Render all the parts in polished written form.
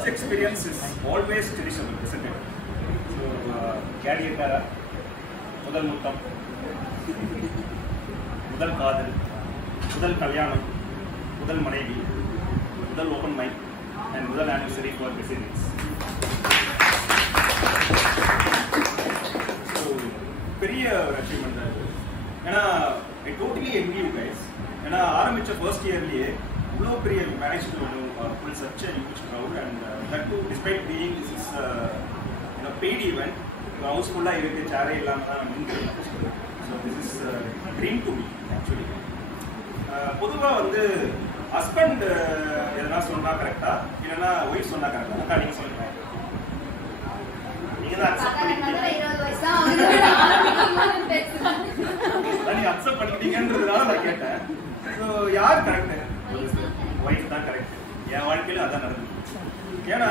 first experience is always cherishable, isn't it? So, Gladiator, முதல் முத்தம், முதல் காதல், முதல் கல்யாணம், முதல் மனைவி, முதல் open mic, and முதல் anniversary for Basics. So, பெரிய achievement தான் இது. ஏன்னா I totally envy you guys. ஏன்னா ஆரம்பிச்ச first yearலயே இவ்வளோ பெரிய manage to pull such a huge crowd, and that too despite being this is paid event, ஹவுஸ்ஃபுல்லாக இருக்கு, சேரே இல்லாமல் தான் நின்று. So this is dream to me actually. பொதுவாக வந்து ஹஸ்பண்ட் எதனா சொன்னா கரெக்டா இல்லைன்னா ஒய்ஃப் சொன்னா கரெக்டா? அக்கா நீங்க சொல்லுங்க. நீங்க தான் அக்செப்ட் பண்ணிக்கிட்டீங்க, நீங்க அக்செப்ட் பண்ணிக்கிட்டீங்கன்றதுனால நான் கேட்டேன். ஸோ யார் கரெக்ட்? ஒய்ஃப் தான் கரெக்ட். என் வாழ்க்கையில அதான் நடந்தது. ஏன்னா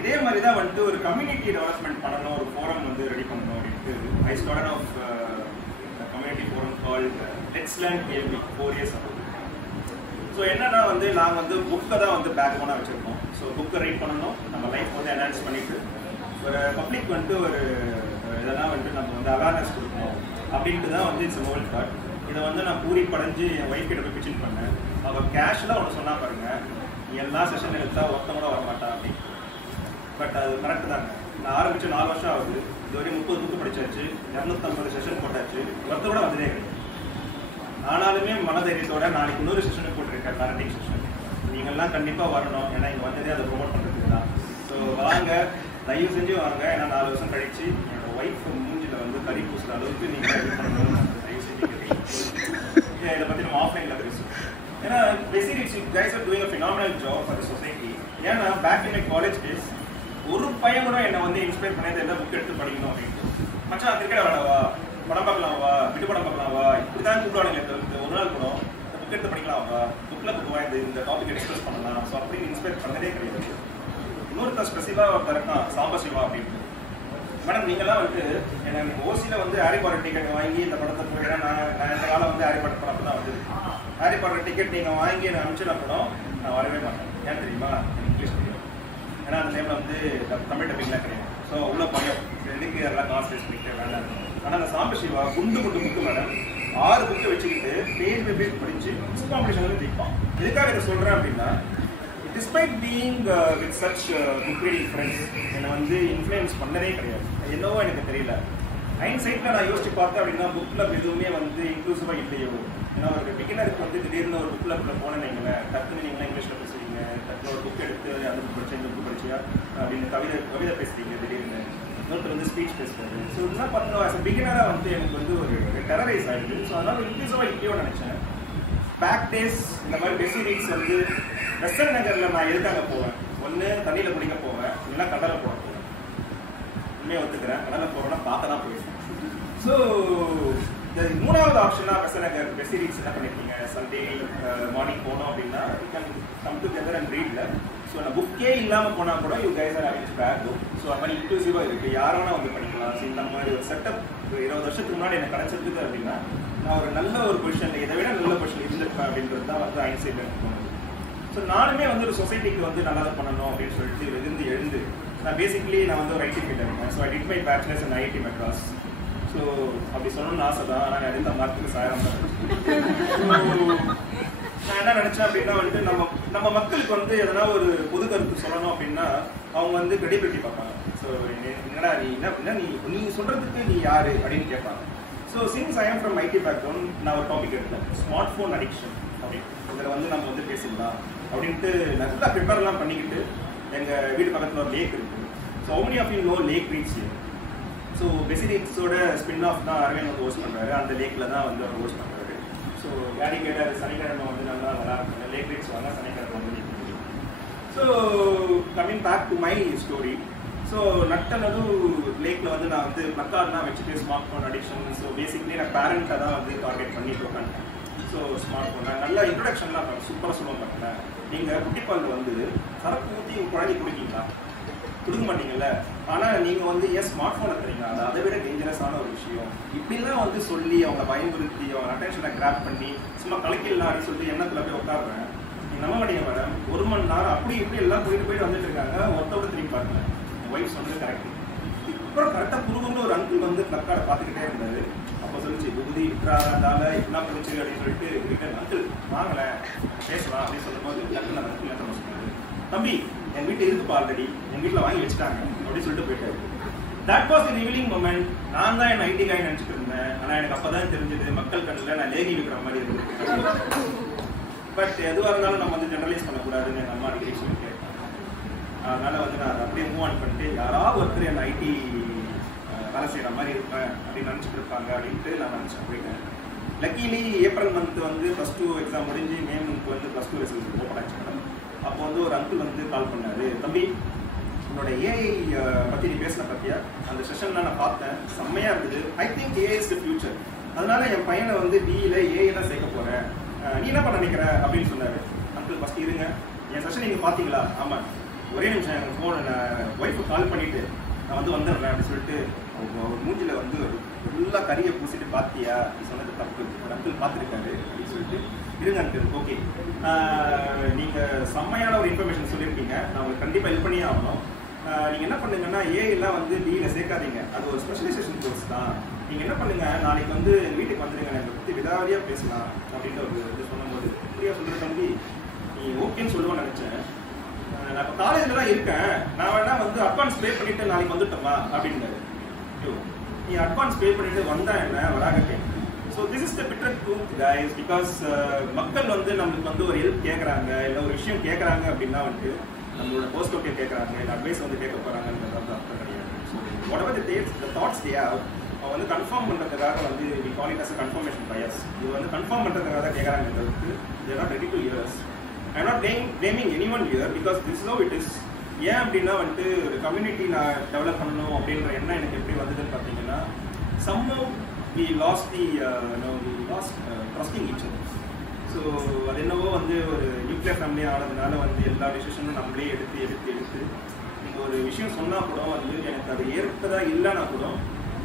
இதே மாதிரி தான் வந்துட்டு ஒரு கம்யூனிட்டி டெவலப்மெண்ட் பண்ணணும், ஒரு ஃபோரம் வந்து ரெடி பண்ணணும் அப்படின்ட்டு I started off community forum called let's learn கேள்வி 4 years ago. ஸோ என்னன்னா வந்து நாங்கள் வந்து புக்கை தான் வந்து பேக் போனாக வச்சுருக்கோம். ஸோ புக்கை ரைட் பண்ணணும், நம்ம லைஃப் வந்து என்ஹான்ஸ் பண்ணிட்டு ஒரு பப்ளிக் வந்துட்டு ஒரு இதெல்லாம் வந்துட்டு நம்ம வந்து அவேர்னஸ் கொடுக்கணும் அப்படின்ட்டு தான் வந்து இட்ஸ் நோவல் தாட். இதை வந்து நான் பூரி படைஞ்சு என் ஒய்ஃப் கிட்ட போய் பிச்சின் பண்ணேன். அவள் கேஷில் ஒன்று சொன்னா பாருங்க, எல்லா செஷன் எடுத்தால் ஒருத்தம் கூட வர மாட்டான் அப்படின்னு. பட் அது கரெக்டு தாங்க. நான் ஆரம்பிச்சு 4 வருஷம் ஆகுது. இதுவரையும் 30 புக்கு படிச்சாச்சு, 250 செஷன் போட்டாச்சு, ஒருத்தரோட வந்ததே கிடையாது. ஆனாலுமே மனதைரியத்தோட நாளைக்கு இன்னொரு செஷனுக்கு போட்டிருக்கேன், பேரண்டிங் செஷன். நீங்கள்லாம் கண்டிப்பாக வரணும், ஏன்னா இங்கே வந்ததே அதை ப்ரொமோட் பண்ணுறதுக்கு தான். ஸோ வாங்க, தயவு செஞ்சு வாங்க. ஏன்னா 4 வருஷம் கழிச்சு என்னோட ஒய்ஃப் மூஞ்சில் வந்து கறி பூசுகிற அளவுக்கு நீங்கள் இது பண்ணணும். தயவு செஞ்சு இதை பற்றி நம்ம ஆஃப்லைனில் பேசுவோம். ஏன்னா basically guys are doing a phenomenal job for the society. ஏன்னா back in my college days ஒரு பையன் கூட என்னை வந்து இன்ஸ்பயர் பண்ணது எல்லாம் புக் எடுத்து படிக்கணும் அப்படின்ட்டு. மச்சான் கிரிக்கெட் விளாடவா, படம் பார்க்கலாம்வா, விட்டு படம் பார்க்கலாம்வா, இப்படி தான் கூப்பிடுவானுங்க. ஒரு நாள் கூட புக் எடுத்து படிக்கலாம்வா, புக்கில் புக் வாங்கி இந்த டாபிக் எக்ஸ்பிரஸ் பண்ணலாம். ஸோ அப்படின்னு இன்ஸ்பயர் பண்ணதே கிடையாது. இன்னொருத்தர் ஸ்பெசிஃபாக ஒருத்தர் இருக்கான், சாம்பசிவா அப்படின்ட்டு. மேடம் நீங்கள்லாம் வந்து எனக்கு ஓசியில் வந்து ஹாரி பாட்டர் டிக்கெட் வாங்கி இந்த படத்தை போயிடறேன். நான் இந்த காலம் வந்து ஹாரி பாட்டர் படம் தான் வந்து ஹாரி பாட்டர் டிக்கெட் நீங்கள் வாங்கி நான் அனுப்பிச்சிட படம் நான் வரவே மாட்டேன். ஏன் தெரியுமா? இங்கிலீஷ் தெரியும். ஏன்னா அந்த டைமில் வந்து தமிழ் டப்பிங்லாம் கிடையாது. ஸோ உள்ள பயம் எதுக்கு அதெல்லாம் காசு வேஸ்ட் பண்ணிக்க வேண்டாம். ஆனால் அந்த சாம்பசிவா குண்டு புக்கு மேடம் 6 புக்கு வச்சுக்கிட்டு பேஜ் பை பேஜ் படித்து புக்ஸ் காம்படிஷன் வந்து ஜெயிப்பான். எதுக்காக இதை சொல்கிறேன் அப்படின்னா, despite being with such book reading friends என்னை வந்து இன்ஃப்ளூயன்ஸ் பண்ணதே கிடையாது. என்னவோ எனக்கு தெரியல. ஹைண்ட்சைட்டில் நான் யோசிச்சு பார்த்தேன் அப்படின்னா புக் கிளப் எதுவுமே வந்து இன்க்ளூசிவாக இல்லையோ. ஏன்னா ஒரு பிகினருக்கு வந்து திடீர்னு ஒரு புக் கிளப்பில் போனேன்னு வைங்களேன், டக்குன்னு நீங்களாம் இங்கிலீஷில் பேசுவீங்க, டக்குனு ஒரு புக் எடுத்து அந்த புக் படிச்சு இந்த புக் படிச்சியா அப்படின்னு கவிதை பேசுறீங்க திடீர்னு. இன்னொருத்தர் வந்து ஸ்பீச் பேசுறது. ஸோ இதெல்லாம் பார்த்தோம் ஆஸ் அ பிகினராக வந்து எனக்கு வந்து ஒரு டெரரைஸ் ஆகிடுது. ஸோ அதனால் இன்க்ளூசிவாக இல்லையோ நினச்சேன். பேக் டேஸ் இந்த மாதிரி பெசிஃபிக்ஸ் வந்து வெஸ்டர்ன் நகரில் நான் எதுக்காக போவேன்? ஒன்று தண்ணியில் குடிக்க போவேன், இல்லைன்னா கடலை போட போவேன். உண்மையை ஒத்துக்கிறேன், கடலை போகிறோன்னா பார்க்க தான் போயிருக்கேன். ஸோ இந்த 3வது ஆப்ஷனாக வெஸ்டர்ன் நகர் பெசிஃபிக்ஸ் என்ன பண்ணியிருக்கீங்க? சண்டே மார்னிங் போனோம் அப்படின்னா you can come together and ரீட்ல. ஸோ நான் புக்கே இல்லாமல் போனால் கூட you guys are having back book. So அது மாதிரி இன்க்ளூசிவாக இருக்குது, யாரும் வந்து படிக்கலாம். ஸோ இந்த மாதிரி ஒரு செட்டப் 20 வருஷத்துக்கு முன்னாடி எனக்கு கிடைச்சிருக்கு அப்படின்னா நான் ஒரு நல்ல ஒரு பொசிஷன், இதை விட நல்ல பொசிஷன் இருந்திருப்பேன் அப்படின்றது தான் வந்து ஐன்சைட்டில் எனக்கு தோணுது. ஸோ நானுமே வந்து ஒரு சொசைட்டிக்கு வந்து நல்லா பண்ணணும் அப்படின்னு சொல்லிட்டு இருந்து எழுந்து நான் பேசிக்கலி நான் வந்து ஒரு ஐடி ஃபீல்டில் இருக்கேன். So I did my bachelors in IIT Madras. So அப்படி சொல்லணும்னு ஆசை தான், ஆனால் அடுத்த மார்க்குக்கு சாயம் தான். நான் என்ன நினச்சேன் அப்படின்னா வந்துட்டு நம்ம மக்களுக்கு வந்து எதனா ஒரு பொது கருத்து சொல்லணும் அப்படின்னா அவங்க வந்து கிரெடிபிலிட்டி பார்ப்பாங்க. ஸோ என்னடா நீ சொல்கிறதுக்கு நீ யார் அப்படின்னு கேட்பாங்க. So since I am from ID background நான் ஒரு டாபிக் எடுத்தேன், ஸ்மார்ட் ஃபோன் அடிக்ஷன் அப்படின்னு. இதில் வந்து நம்ம வந்து பேசிடலாம் அப்படின்ட்டு நல்லா ப்ரிப்பேர்லாம் பண்ணிக்கிட்டு எங்கள் வீட்டு பக்கத்தில் ஒரு லேக் இருக்குது. So how many of you know lake reach? So பெசிஃபிக்ஸோட ஸ்பின் ஆஃப் தான் அரவிந்த் வந்து ஹோஸ்ட் பண்ணுறாரு. அந்த லேக்கில் தான் வந்து அவர் ஹோஸ்ட் பண்ணுறாரு. ஸோ யாரி கேட்டார், சனிக்கிழமை வந்து நல்லா இருக்கும், லேக் ரீச் வாங்க, சனிக்கிழமை வந்து lake. So coming back to my story. So நட்டனது லேக்கில் வந்து நான் வந்து ப்ளக்கார்ட்லாம் வச்சுட்டு smart phone addiction. So basically நான் பேரண்ட்டை தான் வந்து டார்கெட் பண்ணிட்டு உட்காந்துட்டேன். ஸோ ஸ்மார்ட் ஃபோன் நான் நல்லா இன்ட்ரடக்ஷன்லாம் சூப்பராக சொல்ல மாட்டேன். நீங்கள் குட்டிப்பாலில் வந்து சரக்கு ஊற்றி குழந்தை குடிக்கீங்களா? கொடுக்க மாட்டீங்கல்ல. ஆனால் நீங்கள் வந்து ஏன் ஸ்மார்ட் ஃபோனை தரீங்க, அது அதை விட டேஞ்சரஸான ஒரு விஷயம். இப்படிலாம் வந்து சொல்லி அவங்க பயமுறுத்தி அவங்க அட்டென்ஷனை கிராப் பண்ணி சும்மா கலக்கிடலாம் அப்படின்னு சொல்லிட்டு எண்ணத்தில் போய் உட்காடுறேன். நம்ம மாட்டீங்க மேடம், 1 மணி நேரம் அப்படி இப்படி எல்லாம் போயிட்டு வந்துட்டு இருக்காங்க. ஒருத்தோட திரும்பி பாருங்க, ஒய்ஃப் சொன்னது கரெக்ட். அப்புறம் கரெக்டாக குறுகுன்னு ஒரு அங்கிள் வந்து பிளக்கார்டை பார்த்துக்கிட்டே இருந்தாரு. அப்போ சொல்லிச்சு, புகுதி விட்டுறாதால இப்படிலாம் போச்சு அப்படின்னு சொல்லிட்டு ரிட்டன் அங்கிள் வாங்கலை பேசலாம் அப்படின்னு சொல்லும்போது அங்கிள் அந்த அங்கிள் என்ன சொன்னாரு, தம்பி என் வீட்டு இருக்குப்பா ஆல்ரெடி, என் வீட்டில் வாங்கி வச்சுட்டாங்க அப்படின்னு சொல்லிட்டு போயிட்டாரு. That was the revealing moment. நான் தான் என் ஐடி காய் நினச்சிட்டு இருந்தேன். ஆனால் எனக்கு அப்போ தான் தெரிஞ்சது மக்கள் கண்ணில் நான் லேகி விற்கிற மாதிரி இருந்தது. பட் எதுவாக இருந்தாலும் நம்ம வந்து ஜெனரலைஸ் பண்ணக்கூடாதுன்னு எங்கள் அம்மா அடிக்கடி சொல்லி கேட்பாங்க. அதனால வந்து நான் அப்படியே மூவ் ஆன் பண்ணிட்டு யாராவது ஒருத்தர் என் ஐடி வேலை செய்கிற மாதிரி இருப்பேன் அப்படின்னு நினச்சிட்டு இருப்பாங்க அப்படின்ட்டு நான் நினச்சிட்டு போயிட்டேன். லக்கிலி ஏப்ரல் மந்த் வந்து +2 எக்ஸாம் முடிஞ்சு மே மந்த் வந்து +2 ரிசல்ட் ஓப்பன் ஆச்சு மேடம். அப்போ வந்து ஒரு அங்கிள் வந்து கால் பண்ணாரு, தம்பி உன்னோட ஏஐ பற்றி நீ பேசின பற்றியா, அந்த செஷன்லாம் நான் பார்த்தேன், செம்மையாக இருந்தது. I think AI is the future. அதனால என் பையனை வந்து பிஇல ஏஐ தான் சேர்க்க போகிறேன், நீ என்ன பண்ண நினைக்கிற அப்படின்னு சொன்னார். அங்கிள் ஃபஸ்ட் இருங்க, என் செஷன் நீங்கள் பார்த்தீங்களா? ஆமாம், ஒரே நிமிஷம் எங்கள் ஃபோனை நான் ஒய்ஃபு கால் பண்ணிவிட்டு நான் வந்து வந்துடுறேன் அப்படின்னு சொல்லிட்டு ஒரு மூஞ்சில் வந்து ஃபுல்லாக கறியை பூசிட்டு பார்த்தியா, நீ சொன்னது தப்பு, ஒரு அங்கிள் பார்த்துருக்காரு அப்படின்னு சொல்லிட்டு இருங்க அங்கிள், ஓகே நீங்கள் செம்மையான ஒரு இன்ஃபர்மேஷன் சொல்லியிருக்கீங்க, நான் உங்களுக்கு கண்டிப்பாக ஹெல்ப் பண்ணியே ஆகணும். நீங்கள் என்ன பண்ணுங்கன்னா ஏஐலாம் வந்து பிஇல சேர்க்காதீங்க, அது ஒரு ஸ்பெஷலைசேஷன் கோர்ஸ் தான். நீங்கள் என்ன பண்ணுங்க, நாளைக்கு வந்து வீட்டுக்கு வந்துடுங்க, எனக்கு பற்றி விதாவதியாக பேசலாம் அப்படின்ற ஒரு இது சொல்லும்போது இப்படியா சொல்கிற தம்பி நீ ஓகேன்னு சொல்லுவேன்னு நினச்சேன். நான் இப்போ காலேஜில் தான் இருக்கேன், நான் வேணா வந்து அட்வான்ஸ் பே பண்ணிட்டு நாளைக்கு வந்துட்டோமா அப்படின்னாரு. நீ அட்வான்ஸ் பே பண்ணிட்டு வந்தா என்ன வராகட்டேன். So this is the bitter truth guys. Because மக்கள் வந்து நம்மளுக்கு வந்து ஒரு ஹெல்ப் கேட்குறாங்க, இல்லை ஒரு விஷயம் கேட்குறாங்க அப்படின்னா வந்து நம்மளோட போஸ்ட் ஓகே கேட்குறாங்க, இல்லை அட்வைஸ் வந்து கேட்க போகிறாங்கன்றது வந்து அர்த்தம் கிடையாது. So whatever the thoughts they have, அவங்க வந்து கன்ஃபார்ம் பண்ணுறதுக்காக வந்து we call it as a confirmation bias. இது வந்து கன்ஃபார்ம் பண்ணுறதுக்காக தான் கேட்குறாங்கிறதுக்கு they are not ready to hear us. I am not blaming anyone here because this is how it is. ஏன் அப்படின்னா வந்துட்டு ஒரு கம்யூனிட்டி நான் டெவலப் பண்ணணும் அப்படின்ற எண்ணம் எனக்கு எப்படி வந்ததுன்னு பார்த்தீங்கன்னா, somehow we lost trusting each other. So அது என்னவோ வந்து ஒரு நியூக்ளியர் ஃபேமிலி ஆனதுனால வந்து எல்லா டிசிஷனும் நம்மளே எடுத்து நீங்கள் ஒரு விஷயம் சொன்னால் கூட வந்து எனக்கு அது ஏற்பதா இல்லைன்னா கூட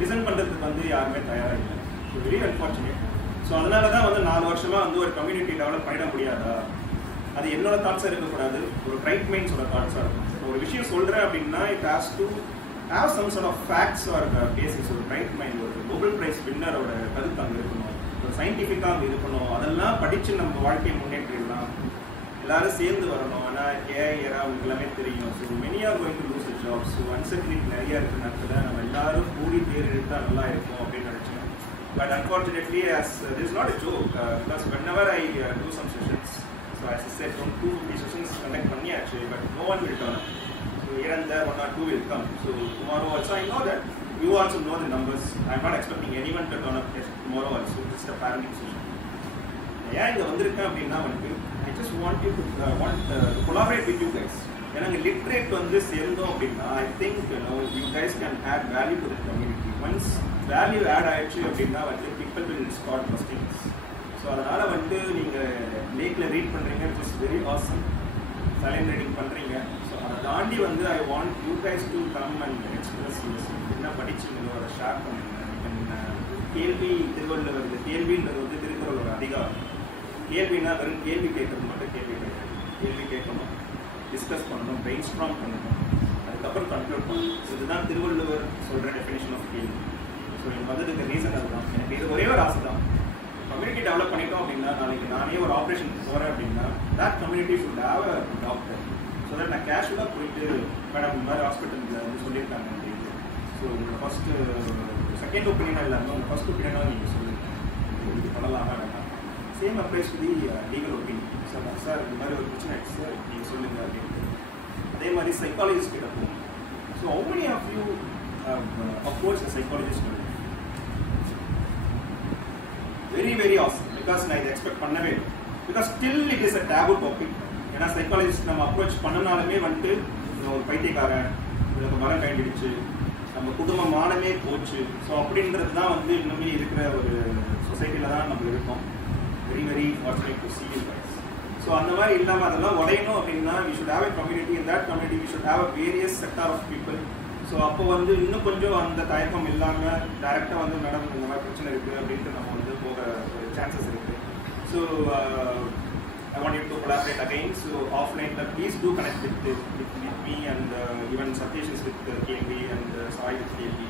லிசன் பண்ணுறதுக்கு வந்து யாருமே தயாராக இல்லை. So very unfortunate. ஸோ அதனால தான் வந்து 4 வருஷமாக வந்து ஒரு கம்யூனிட்டி டெவலப் பண்ணிட முடியாதா, அது என்னோட தாட்ஸாக இருக்கக்கூடாது, ஒரு ரைட் மைண்ட்ஸோட தாட்ஸாக இருக்கும். ஒரு விஷயம் சொல்கிறேன் அப்படின்னா it has to have some sort of facts or basics. ஒரு ரைட் மைண்ட், ஒரு நோபல் பிரைஸ் வின்னரோட கருத்து அங்கே இருக்கணும், ஒரு சயின்டிஃபிக்காக அங்கே இருக்கணும். அதெல்லாம் படித்து நம்ம வாழ்க்கையை முன்னேற்றிடலாம், எல்லாரும் சேர்ந்து வரணும். ஆனால் ஏஐ உங்களுக்கு எல்லாமே தெரியும். So many are going to lose the jobs. So uncertainty நிறையா இருக்கிற நேரத்தில் நம்ம எல்லாரும் கூடி பேர் எடுத்தால் நல்லா இருக்கும் அப்படின்னு நினச்சேன். But unfortunately as this is not a joke because whenever I do some sessions, so as I said, from 250 sessions conduct பண்ணியாச்சு, but no one will turn up. So here and there 1 or 2 will come. So tomorrow also I know that you also know the numbers. I am not expecting anyone to turn up tomorrow also. It's a parenting session. ஏன் இங்கே வந்திருக்கேன் அப்படின்னா வந்து I just want you to collaborate with you guys. ஏன்னா இங்கே literate வந்து சேர்ந்தோம் அப்படின்னா I think you guys can add value to the community. Once value add ஆயிடுச்சு அப்படின்னா வந்து people will start trusting us. So அதனால் வந்து நீங்கள் லேக்கில் ரீட் பண்ணுறீங்க, which is very awesome. Silent reading பண்ணுறீங்க. ஸோ அதை தாண்டி வந்து I want you guys to come and express என்ன படிச்சுங்களோ அதை ஷேர் பண்ணுங்க. கேள்வி திருவள்ளுவர், இந்த கேள்வின்றது வந்து திருக்குறளோட அதிகாரம். கேள்வினா வெறும் கேள்வி கேட்கறது மட்டும் கேள்வி கிடையாது. கேள்வி கேட்கணும், டிஸ்கஸ் பண்ணணும், பிரெயின் ஸ்ட்ராங் பண்ணணும், அதுக்கப்புறம் கன்க்ளூட் பண்ணணும். ஸோ இதுதான் திருவள்ளுவர் சொல்கிற டெஃபினேஷன் ஆஃப் கேள்வி. ஸோ எனக்கு வந்ததுக்கு ரீசன் அதுதான். எனக்கு இது ஒரே ஒரு ஆசை தான், கம்யூனிட்டி டெவலப் பண்ணிட்டோம் அப்படின்னா நாளைக்கு நானே ஒரு ஆப்ரேஷனுக்கு போகிறேன் அப்படின்னா that community should have a doctor. So that நான் கேஷுவலாக போயிட்டு மேடம் இந்த மாதிரி ஹாஸ்பிட்டலில் வந்து சொல்லியிருக்காங்க அப்படின்னு. ஸோ உங்களோட ஃபஸ்ட்டு செகண்ட் ஒப்பீனியனாக இல்லாமல் உங்கள் ஃபஸ்ட் ஒப்பீனியனாக நீங்கள் சொல்லுங்கள், இது பண்ணலாமா வேண்டாம். Same applies to the legal opinion. Sir இந்த மாதிரி ஒரு பிரச்சனை ஆயிடுச்சு சார், நீங்கள் சொல்லுங்கள் அப்படின்ட்டு. அதே மாதிரி சைக்காலஜிஸ்ட் கிட்ட போகும். So how many of you approach a psychologist? Very very awesome. Because நான் இதை எக்ஸ்பெக்ட் பண்ணவே இல்லை. Because still it is a taboo topic. ஏன்னா சைக்காலஜிஸ்ட் நம்ம அப்ரோச் பண்ணனாலுமே வந்துட்டு ஒரு பைத்தியக்காரன், எனக்கு மரம் கைண்டிடுச்சு, நம்ம குடும்ப மானமே போச்சு. ஸோ அப்படின்றது தான் வந்து இன்னுமே இருக்கிற ஒரு சொசைட்டியில் தான் நம்ம இருக்கோம். Very very fortunate to see you guys. So அந்த மாதிரி இல்லாமல் அதெல்லாம் உடையணும் அப்படின்னா we should have a community. In that community we should have a various sector of people. So அப்போ வந்து இன்னும் கொஞ்சம் அந்த தயக்கம் இல்லாமல் டைரெக்டாக வந்து மேடம் இந்த மாதிரி பிரச்சனை இருக்குது அப்படின்ட்டு நம்ம வந்து போக சான்சஸ் இருக்குது. So I want you to collaborate again. So offline, please do connect with me and even Satyesh is with KMB and Sai with KMB.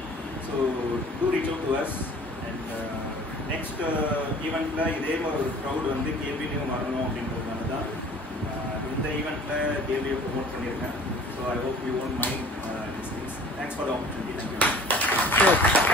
So do reach out to us. And next event la idhe or crowd vandu KMB nu varanum அப்படின்றதுனால தான் இந்த eventல KMB promote பண்ணிருக்கேன். So I hope you won't mind these things. Thanks for the opportunity. Thank you.